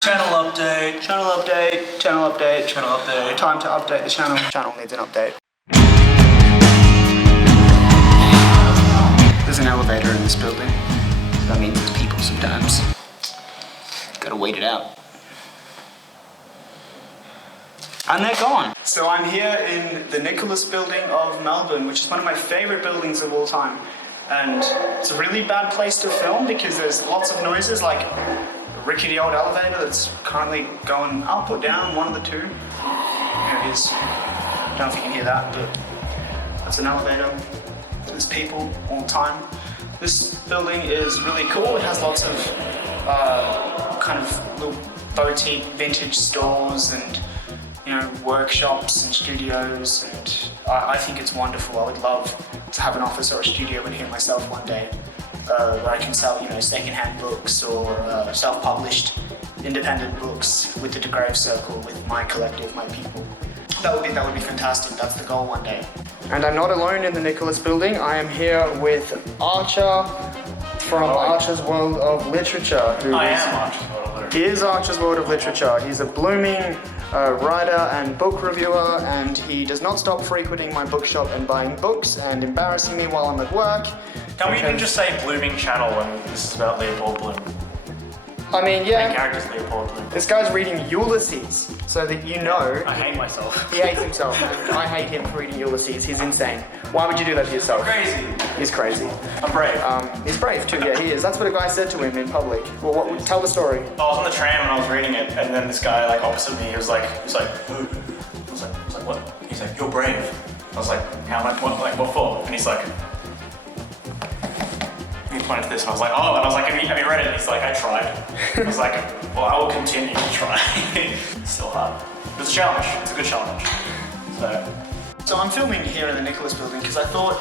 Channel update. Channel update. Channel update. Channel update. Time to update the channel. Channel needs an update. There's an elevator in this building. That means there's people sometimes. Gotta wait it out. And they're gone. So I'm here in the Nicholas building of Melbourne, which is one of my favorite buildings of all time. And it's a really bad place to film because there's lots of noises, like a rickety old elevator that's currently going up or down, one of the two. Here it is. Don't know if you can hear that, but that's an elevator. There's people all the time. This building is really cool. It has lots of kind of little boutique vintage stores and workshops and studios, and I think it's wonderful. I would love to have an office or a studio in here myself one day, where I can sell, second-hand books or self-published independent books with the DeGrave Circle, with my collective, my people. That would be fantastic. That's the goal one day. And I'm not alone in the Nicholas building. I am here with Archer from Archer's World of Literature. I am Archer's World of Literature. He is Archer's World of Literature. He's a blooming writer and book reviewer, and he does not stop frequenting my bookshop and buying books and embarrassing me while I'm at work. Can we even just say blooming channel when this is about Leopold Bloom? I mean, yeah. The character's Leopold Bloom. This guy's reading Ulysses, so that you know. I hate myself. He hates himself, and I hate him for reading Ulysses. He's insane. Why would you do that to yourself? Crazy. He's crazy. I'm brave. He's brave too, yeah, he is. That's what a guy said to him in public. Well, tell the story. I was on the tram when I was reading it, and then this guy, opposite me, he was like, who? I was like, what? He's like, you're brave. I was like, how much? What for? And he's like, he pointed to this, and I was like, oh, and I was like, have you read it? And he's like, I tried. I was like, well, I will continue to try. Still hard. It's a challenge. It's a good challenge. So I'm filming here in the Nicholas building because I thought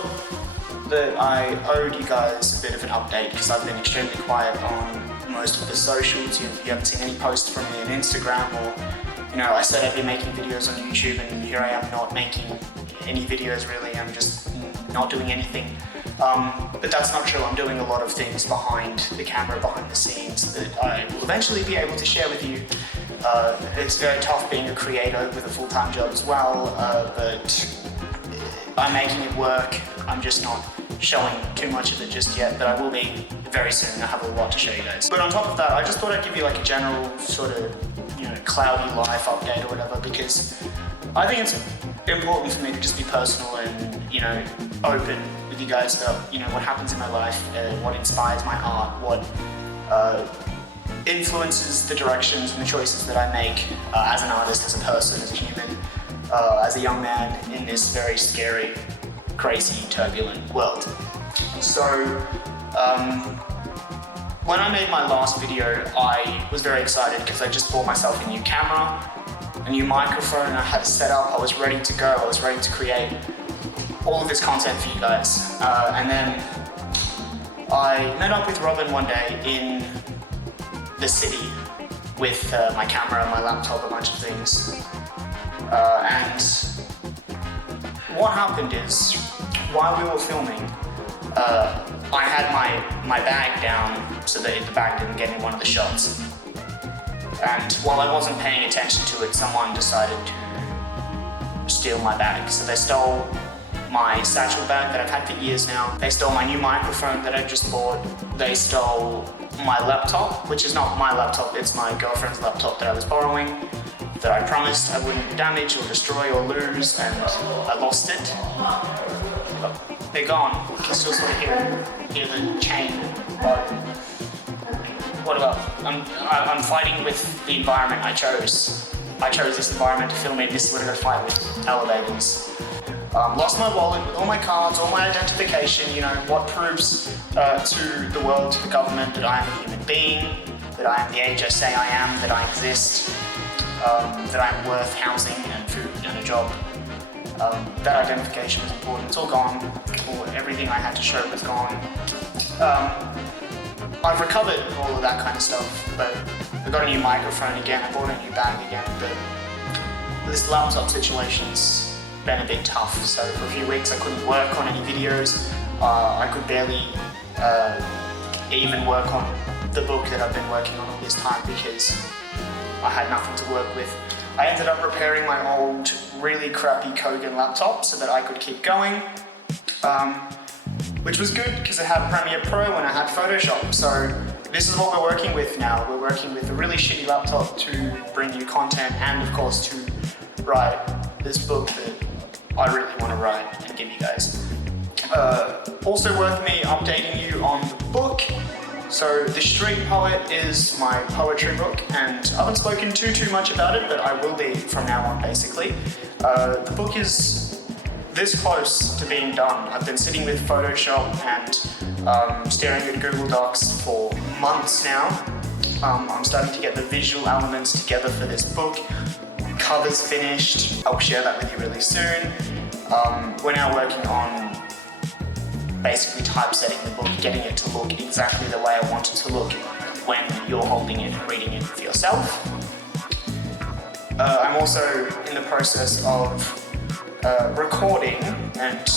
that I owed you guys a bit of an update, because I've been extremely quiet on most of the socials. You haven't seen any posts from me on Instagram, or I said I'd be making videos on YouTube, and here I am not making any videos really. I'm just not doing anything. But that's not true. I'm doing a lot of things behind the camera, behind the scenes, that I will eventually be able to share with you. It's very tough being a creator with a full-time job as well, but I'm making it work. I'm just not showing too much of it just yet, but I will be very soon. I have a lot to show you guys. But on top of that, I just thought I'd give you a general sort of, cloudy life update or whatever, because I think it's important for me to just be personal and, open with you guys about, what happens in my life, what inspires my art, what influences the directions and the choices that I make as an artist, as a person, as a human, as a young man in this very scary, crazy, turbulent world. So, when I made my last video, I was very excited because I just bought myself a new camera, a new microphone. I had it set up. I was ready to go. I was ready to create all of this content for you guys. And then I met up with Robin one day in the city with my camera, my laptop, a bunch of things. And what happened is, while we were filming, I had my bag down so that the bag didn't get in one of the shots. And while I wasn't paying attention to it, someone decided to steal my bag. So they stole my satchel bag that I've had for years now. They stole my new microphone that I just bought. They stole my laptop, which is not my laptop, it's my girlfriend's laptop that I was borrowing, that I promised I wouldn't damage or destroy or lose, and I lost it. They're gone. You can still sort of hear the chain. What about? I'm fighting with the environment I chose. I chose this environment to film in. This is what I'm going to fight with: elevators. Lost my wallet with all my cards, all my identification, what proves to the world, to the government, that I am a human being, that I am the age I say I am, that I exist, that I am worth housing and food and a job. That identification was important. It's all gone. Everything I had to show was gone. I've recovered all of that kind of stuff, but I got a new microphone again, I bought a new bag again, but this laptop situation's been a bit tough. So for a few weeks I couldn't work on any videos. I could barely even work on the book that I've been working on all this time because I had nothing to work with. I ended up repairing my old, really crappy Kogan laptop so that I could keep going, which was good because it had Premiere Pro and I had Photoshop. So this is what we're working with now. We're working with a really shitty laptop to bring you content and of course to write this book that I really want to write and give you guys. Also worth me updating you on the book. So The Street Poet is my poetry book, and I haven't spoken too much about it, but I will be from now on basically. The book is this close to being done. I've been sitting with Photoshop and staring at Google Docs for months now. I'm starting to get the visual elements together for this book. Cover's finished. I'll share that with you really soon. We're now working on basically typesetting the book, getting it to look exactly the way I want it to look when you're holding it and reading it for yourself. I'm also in the process of recording, and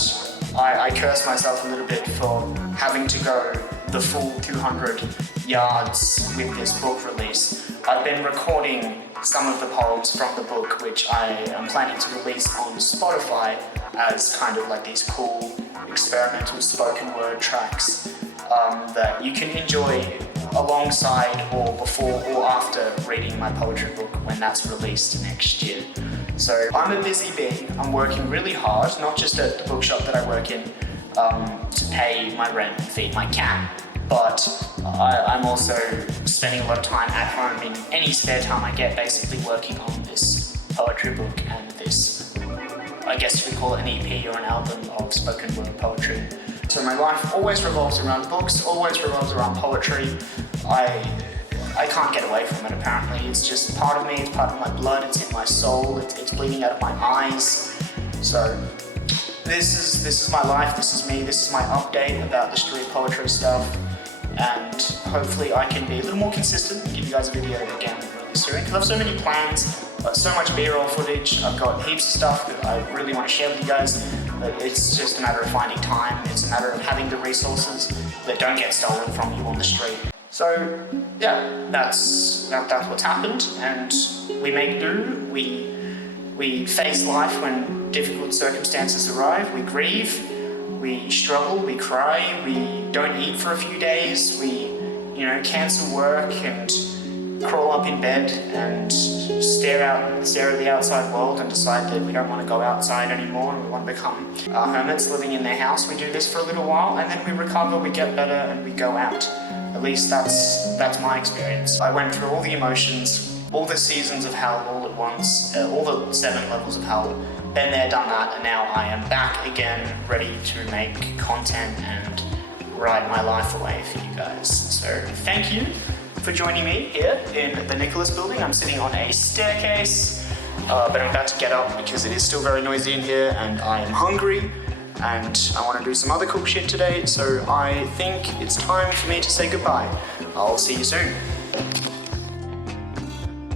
I curse myself a little bit for having to go the full 200 yards with this book release. I've been recording some of the poems from the book, which I am planning to release on Spotify as kind of like these cool experimental spoken word tracks that you can enjoy alongside or before or after reading my poetry book when that's released next year. So I'm a busy bee. I'm working really hard, not just at the bookshop that I work in to pay my rent and feed my cat, but I'm also spending a lot of time at home in any spare time I get, basically working on this poetry book and this, I guess you could call it an EP or an album of spoken word poetry. So my life always revolves around books, always revolves around poetry. I can't get away from it apparently. It's just part of me, it's part of my blood, it's in my soul, it's bleeding out of my eyes. So this is my life, this is me, this is my update about the street poetry stuff. And hopefully I can be a little more consistent and give you guys a video again really soon, because I have so many plans, so much B-roll footage, I've got heaps of stuff that I really want to share with you guys, but it's just a matter of finding time, it's a matter of having the resources that don't get stolen from you on the street. So yeah, that's what's happened, and we make do, we face life when difficult circumstances arrive, we grieve, we struggle, we cry, we don't eat for a few days, we, cancel work and crawl up in bed and stare at the outside world and decide that we don't want to go outside anymore and we want to become hermits living in their house. We do this for a little while and then we recover, we get better and we go out. At least that's my experience. I went through all the emotions, all the seasons of hell all at once, all the 7 levels of hell. Been there, done that, and now I am back again, ready to make content and write my life away for you guys. So thank you for joining me here in the Nicholas building. I'm sitting on a staircase, but I'm about to get up because it is still very noisy in here and I am hungry and I want to do some other cool shit today, so I think it's time for me to say goodbye. I'll see you soon.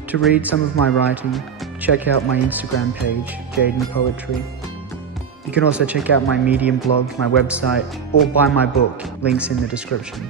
To read some of my writing, check out my Instagram page, Jaidyn Poetry. You can also check out my Medium blog, my website, or buy my book, links in the description.